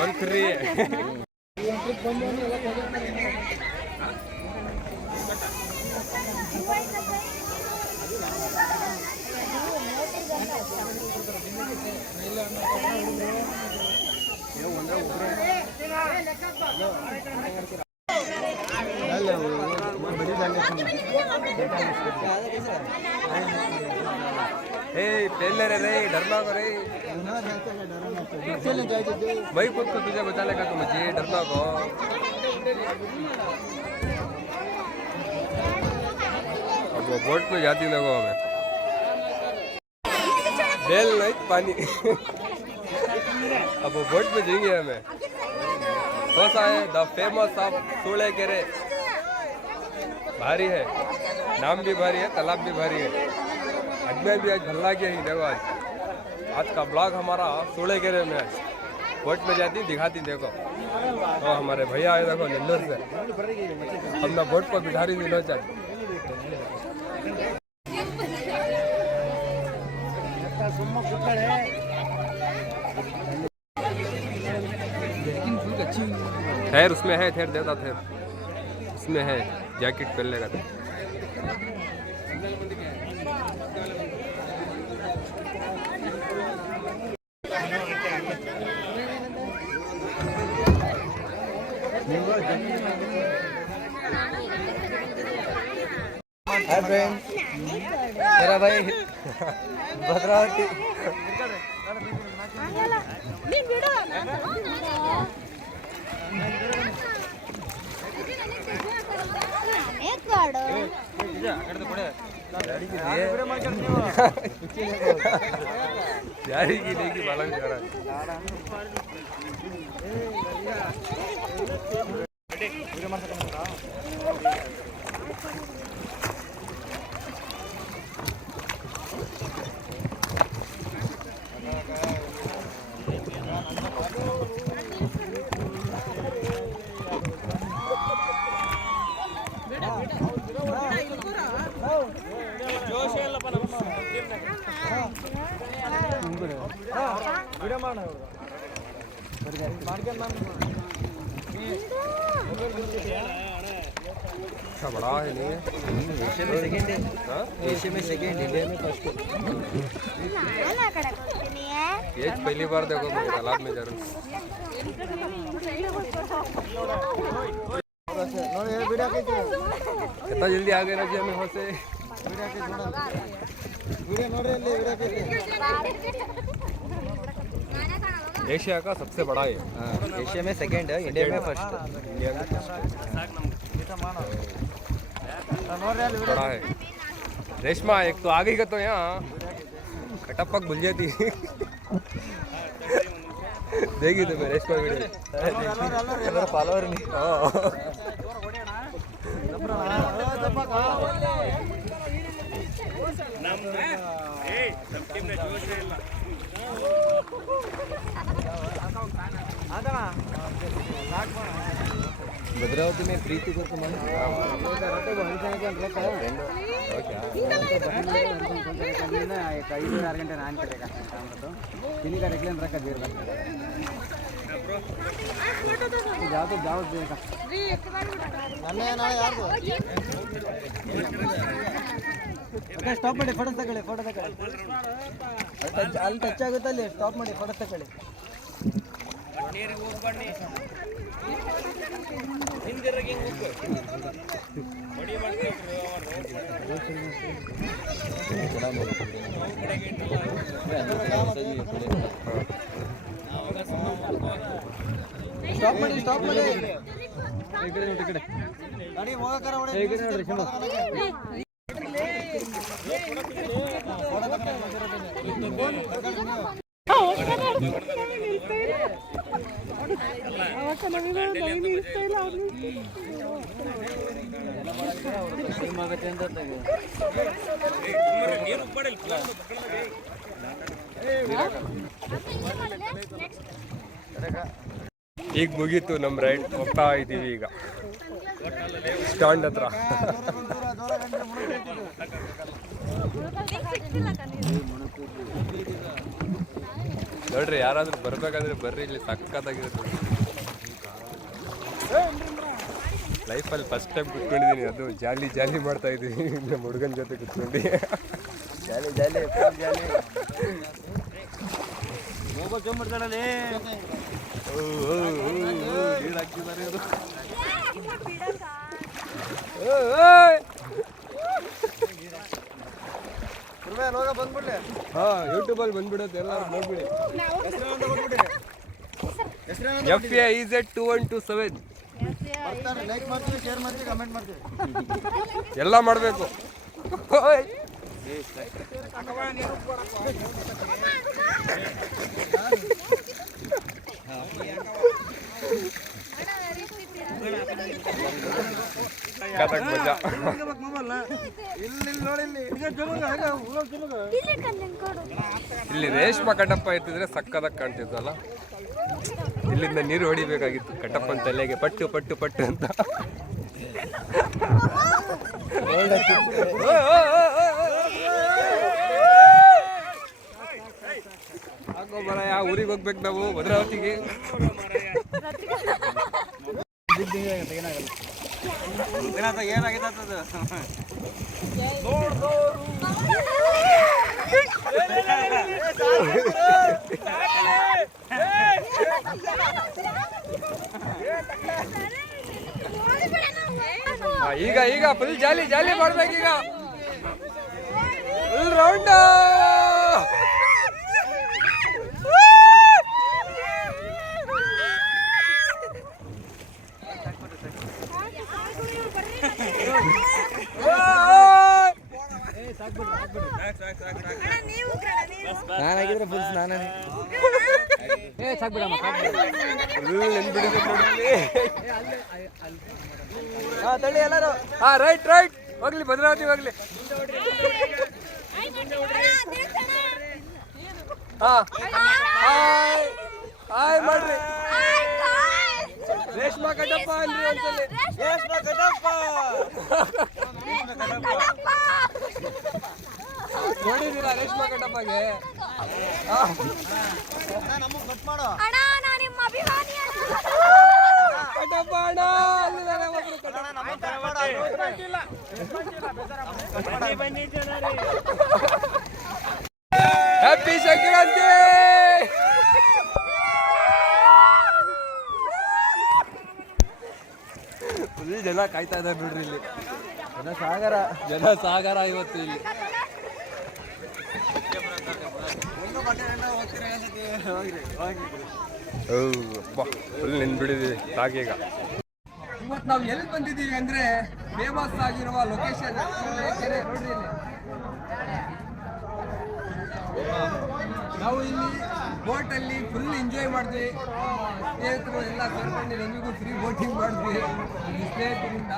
ಒಂದು ಫ್ರೀ पहले रे डरना को रे भाई खुद को तुझे बचा लेगा तो मुझे डरना को अब वो बोट में जाती देखो हमें बेल नहीं पानी अब वो बोट में जाएंगे हमें कौन सा है द फेमस ऑफ सूलेकेरे भारी है नाम भी भारी है तालाब भी भारी है अजमेर भी आज भल्ला के ही देखो आज का ब्लॉग हमारा सूलेकेरे में है बोट में जाती दिखाती देखो तो हमारे भैया आए देखो नेल्लोर से हमने बोट पर बिठा रही थी लोचा ठहर उसमें है ठहर देता ठहर उसमें है जैकेट पहन लेगा तो हाय फ्रेंड मेरा भाई भद्रावती यारी की नहीं की बालक करा अच्छा बड़ा है नहीं एशिया में सेकंड है एशिया में सेकंड इंडिया में फर्स्ट ये पहली बार देखो मैं तालाब में जरूर कितना जल्दी आ गए ना जी हमें वहाँ से एशिया का सबसे बड़ा है एशिया में सेकंड है इंडिया में फर्स्ट इंडिया में बड़ा है रेशमा एक तो आ गई का तो यहाँ कटप्पक भूल जाती देखी तो मैं रेशमा वीडियो फॉलोअर नहीं भद्रावती में प्रीति को तो ಗಂಟೆ ನಾನು ತಿನ್ನಿ ರೆಗ್ಯುಲರ್ ರೊಕ್ಕ ಬೇರೆ ಜಾವತ್ತು ಜಾವತ್ತು ಬೇಕಾ ಸ್ಟಾಪ್ ಮಾಡಿ ಫೋಟೋ ತಗೊಳ್ಳಿ ಅಲ್ಲಿ ಟಚ್ ಆಗುತ್ತೆ ಅಲ್ಲಿ ಸ್ಟಾಪ್ ಮಾಡಿ ಫೋಟೋ ತಗೊಳ್ಳಿ ಸ್ಟಾಪ್ ಮಾಡಿ ಈ ಕಡೆ ಗಾಡಿ ಹೋಗಕರ ಈಗ ಮುಗೀತು ನಮ್ಮ ರೈಡ್ ಹೋಗ್ತಾ ಇದ್ದೀವಿ ಈಗ ಸ್ಟ್ಯಾಂಡ್ ಹತ್ರ ನೋಡ್ರಿ ಯಾರಾದ್ರೂ ಬರ್ಬೇಕಾದ್ರೆ ಬರ್ರಿ, ಇಲ್ಲಿ ಸಕ್ಕತ್ತಾಗಿರುತ್ತೆ. ಲೈಫಲ್ಲಿ ಫಸ್ಟ್ ಟೈಮ್ ಕುತ್ಕೊಂಡಿದ್ದೀನಿ, ಅದು ಜಾಲಿ ಜಾಲಿ ಮಾಡ್ತಾ ಇದ್ದೀನಿ ನಮ್ಮ ಹುಡುಗನ ಜೊತೆ ಕುತ್ಕೊಂಡು. ಜಾಲಿ ಜಾಲಿ ಜಾಲಿ ಬಂದ್ಬಿಡ್ಲಿ. ಹಾ, ಯೂಟ್ಯೂಬಲ್ಲಿ ಬಂದ್ಬಿಡುತ್ತೆ, ಎಲ್ಲರೂ ನೋಡ್ಬಿಡಿ. FAIZ2127 ಲೈಕ್ ಮಾಡ್ತೀವಿ, ಶೇರ್ ಮಾಡ್ತೀವಿ, ಕಮೆಂಟ್ ಮಾಡ್ತೀವಿ, ಎಲ್ಲ ಮಾಡಬೇಕು. ಕಥಕ್ ಮಜಾ. ಇಲ್ಲಿ ರೇಷ್ಮಾ ಕಟಪ್ಪ ಇರ್ತಿದ್ರೆ ಸಕ್ಕದಾಗ ಕಾಣ್ತಿದ್ವಲ್ಲ, ಇಲ್ಲಿಂದ ನೀರು ಹೊಡಿಬೇಕಾಗಿತ್ತು ಕಟಪ್ಪನ ತಲೆಗೆ, ಪಟ್ಟು ಪಟ್ಟು ಪಟ್ಟು ಅಂತ. ಹಾಕೋ ಬರ, ಯಾವ ಊರಿಗೆ ಹೋಗ್ಬೇಕು ನಾವು? ಭದ್ರಾವತಿಗೆ. ಈಗ ಈಗ ಫುಲ್ ಜಾಲಿ ಜಾಲಿ ಮಾಡ್ಬೇಕೀಗ, ಫುಲ್ ರೌಂಡ್. ನಾನಾಗಿದ್ರೆ ಫುಲ್ ಸ್ನಾನ. ತಳ್ಳಿ ಎಲ್ಲರೂ. ಹಾ, ರೈಟ್ ರೈಟ್, ಹೋಗ್ಲಿ ಭದ್ರಾವತಿ ಹೋಗ್ಲಿ. ಹಾ, ಹಾಯ್ ಹಾಯ್ ಮಾಡ್ರಿ. ರೇಷ್ಮಾ ಕಟಪ್ಪ ಅಲ್ರಿ ಒಂದ್ಸಲಿ. ರೇಷ್ಮಾ ಕಟಪ್ಪ ನೋಡಿದ್ದೀರಾ ರೇಷ್ಮಾ ಕಟಪ್ಪಗೆ? ಕಟಪ್ಪ ಅಣ್ಣ ಅಲ್ಲಿದ್ದಾರೆ ಒಬ್ರು. ಹ್ಯಾಪಿ ಸಂಕ್ರಾಂತಿ. ಫುಲ್ ಜನ ಕಾಯ್ತಾ ಇದ್ದಾರೆ ನೋಡ್ರಿ, ಇಲ್ಲಿ ಜನ ಸಾಗರ ಇವತ್ತು ಇಲ್ಲಿ. ಫುಲ್ ನಿಂತ್ಬಿಟ್ಟಿದ್ದೀವಿ ಸಾಕೀಗ. ಇವತ್ತು ನಾವು ಎಲ್ಲಿ ಬಂದಿದ್ದೀವಿ ಅಂದ್ರೆ ಫೇಮಸ್ ಆಗಿರುವ ಲೊಕೇಶನ್ ಕೆರೆ ನೋಡ್ರಿ ಇಲ್ಲಿ. ನಾವು ಇಲ್ಲಿ ಬೋಟಲ್ಲಿ ಫುಲ್ ಎಂಜಾಯ್ ಮಾಡಿದ್ವಿ, ಸ್ನೇಹಿತರು ಎಲ್ಲ ಸೇರ್ಕೊಂಡು ನಮಗೂ ಫ್ರೀ ಬೋಟಿಂಗ್ ಮಾಡಿದ್ವಿ ಸ್ನೇಹಿತರಿಂದ.